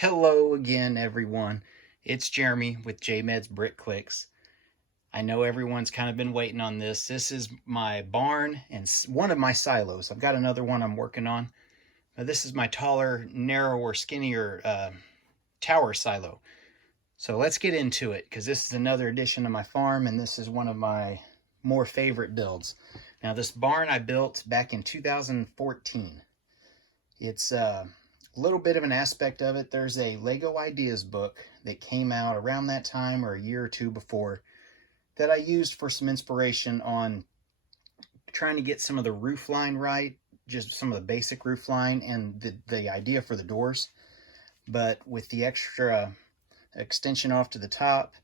Hello again, everyone. It's Jeremy with JMed's Brick Clicks. I know everyone's kind of been waiting on this. This is my barn and one of my silos. I've got another one I'm working on. This is my taller, narrower, skinnier tower silo. So let's get into it, because this is another addition to my farm, and this is one of my more favorite builds. Now, this barn I built back in 2014. It's a little bit of an aspect of it. There's a Lego Ideas book that came out around that time or a year or two before that I used for some inspiration on trying to get some of the roof line right, just some of the basic roof line and the idea for the doors, but with the extra extension off to the top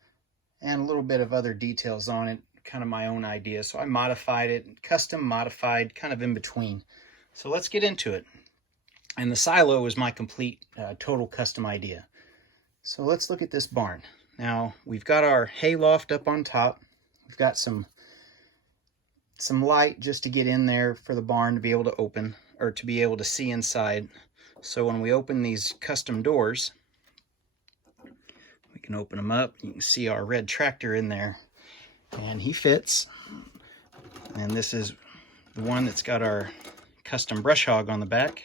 and a little bit of other details on it, kind of my own idea. So I modified it, custom modified, kind of in between. So let's get into it. And the silo is my complete total custom idea. So let's look at this barn. Now we've got our hay loft up on top. We've got some light just to get in there for the barn to be able to open, or to be able to see inside. So when we open these custom doors, we can open them up. You can see our red tractor in there, and he fits. And this is the one that's got our custom brush hog on the back.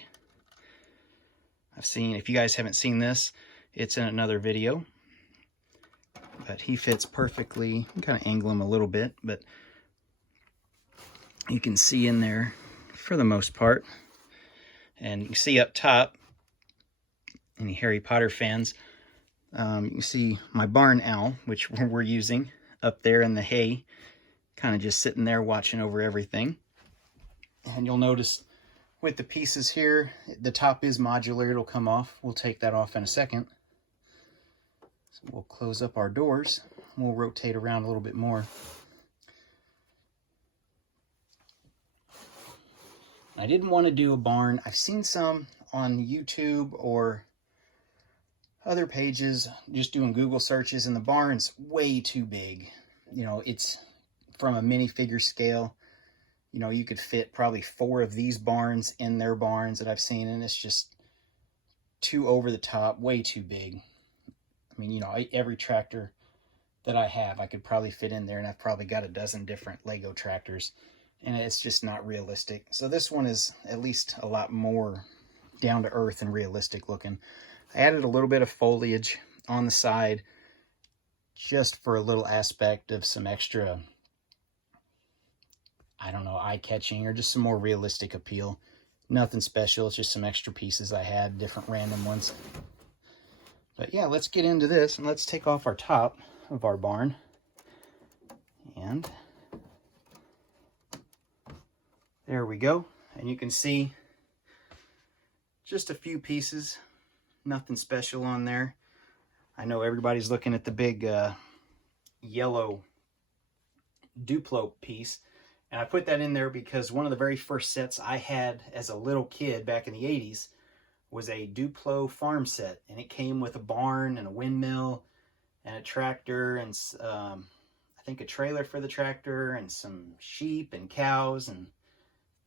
If you guys haven't seen this, it's in another video, but he fits perfectly. I'm kind of angle him a little bit, but you can see in there for the most part. And you can see up top, any Harry Potter fans, you can see my barn owl, which we're using up there in the hay, kind of just sitting there watching over everything. And you'll notice with the pieces here, the top is modular. It'll come off. We'll take that off in a second. So we'll close up our doors. We'll rotate around a little bit more. I didn't want to do a barn. I've seen some on YouTube or other pages just doing Google searches, and the barn's way too big. You know, it's from a minifigure scale. You know, you could fit probably 4 of these barns in their barns that I've seen, and it's just too over the top, way too big. I mean, you know, every tractor that I have, I could probably fit in there, and I've probably got a dozen different Lego tractors, and it's just not realistic. So this one is at least a lot more down to earth and realistic looking. I added a little bit of foliage on the side just for a little aspect of some extra, I don't know, eye-catching or just some more realistic appeal. Nothing special, it's just some extra pieces I had, different random ones. But yeah, let's get into this, and let's take off our top of our barn. And there we go. And you can see just a few pieces, nothing special on there. I know everybody's looking at the big yellow Duplo piece. And I put that in there because one of the very first sets I had as a little kid back in the 80s was a Duplo farm set. And it came with a barn and a windmill and a tractor and I think a trailer for the tractor and some sheep and cows and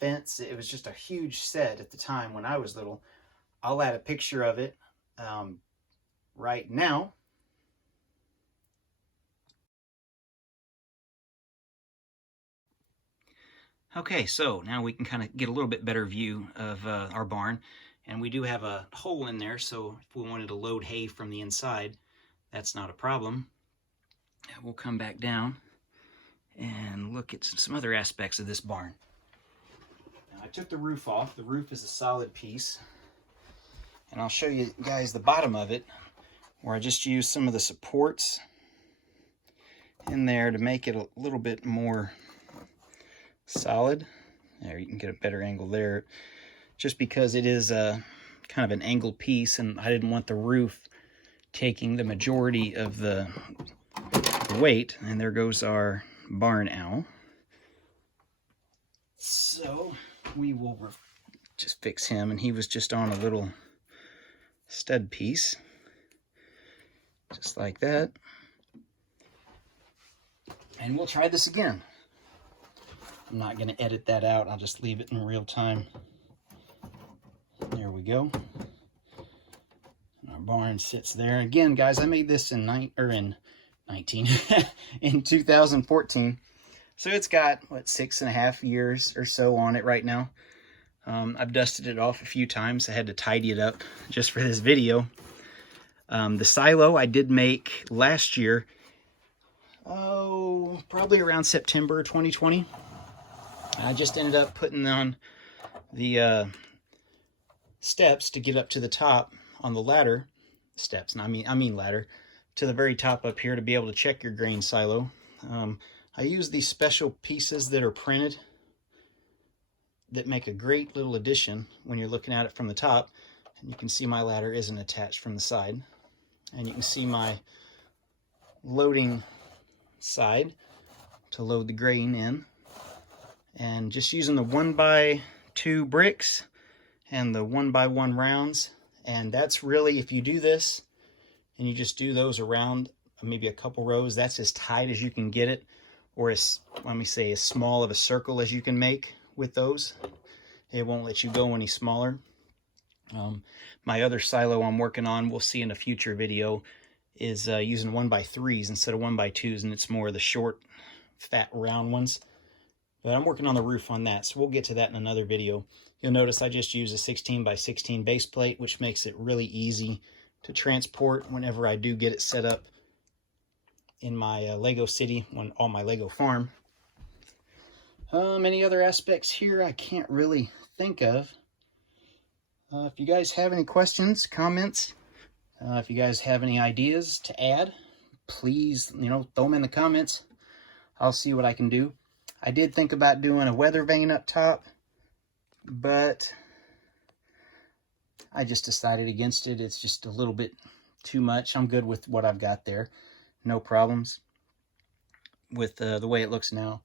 fence. It was just a huge set at the time when I was little. I'll add a picture of it right now. Okay, so now we can kind of get a little bit better view of our barn. And we do have a hole in there, so if we wanted to load hay from the inside, that's not a problem. We'll come back down and look at some other aspects of this barn. Now, I took the roof off. The roof is a solid piece. And I'll show you guys the bottom of it, where I just used some of the supports in there to make it a little bit more solid. There, you can get a better angle there, just because it is a kind of an angled piece, and I didn't want the roof taking the majority of the weight. And there goes our barn owl. So we will just fix him, and he was just on a little stud piece, just like that. And we'll try this again. I'm not going to edit that out. I'll just leave it in real time. There we go. And our barn sits there. Again, guys, I made this in 2014. So it's got, what, 6.5 years or so on it right now. I've dusted it off a few times. I had to tidy it up just for this video. The silo I did make last year, probably around September 2020. I just ended up putting on the steps to get up to the top on the ladder. Steps, and I mean ladder, to the very top up here to be able to check your grain silo. I use these special pieces that are printed that make a great little addition when you're looking at it from the top. And you can see my ladder isn't attached from the side. And you can see my loading side to load the grain in. And just using the 1x2 bricks and the 1x1 rounds. And that's really, if you do this and you just do those around maybe a couple rows, that's as tight as you can get it, or as, let me say, as small of a circle as you can make with those. It won't let you go any smaller. My other silo I'm working on, we'll see in a future video, is using 1x3s instead of 1x2s, and it's more of the short, fat, round ones. But I'm working on the roof on that, so we'll get to that in another video. You'll notice I just use a 16x16 base plate, which makes it really easy to transport whenever I do get it set up in my Lego city, on my Lego farm. Any other aspects here I can't really think of. If you guys have any questions, comments, if you guys have any ideas to add, please, throw them in the comments. I'll see what I can do. I did think about doing a weather vane up top, but I just decided against it. It's just a little bit too much. I'm good with what I've got there. No problems with the way it looks now.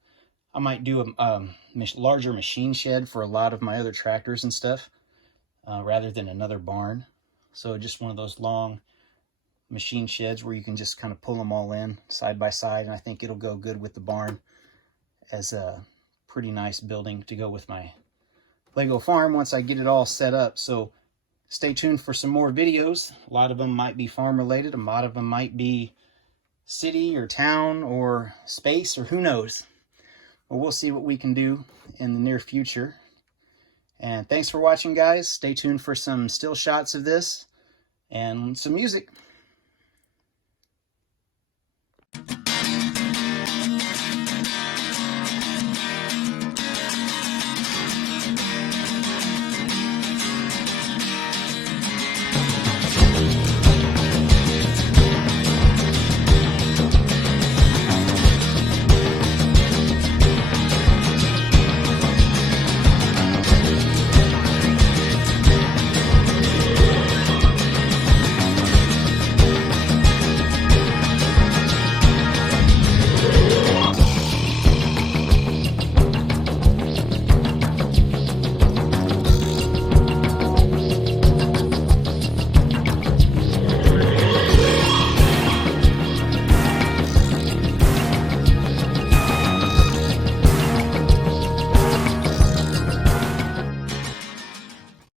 I might do a larger machine shed for a lot of my other tractors and stuff, rather than another barn. So just one of those long machine sheds where you can just kind of pull them all in side by side, and I think it'll go good with the barn as a pretty nice building to go with my Lego farm once I get it all set up. So stay tuned for some more videos. A lot of them might be farm related, a lot of them might be city or town or space, or who knows. Well, we'll see what we can do in the near future. And thanks for watching, guys. Stay tuned for some still shots of this and some music.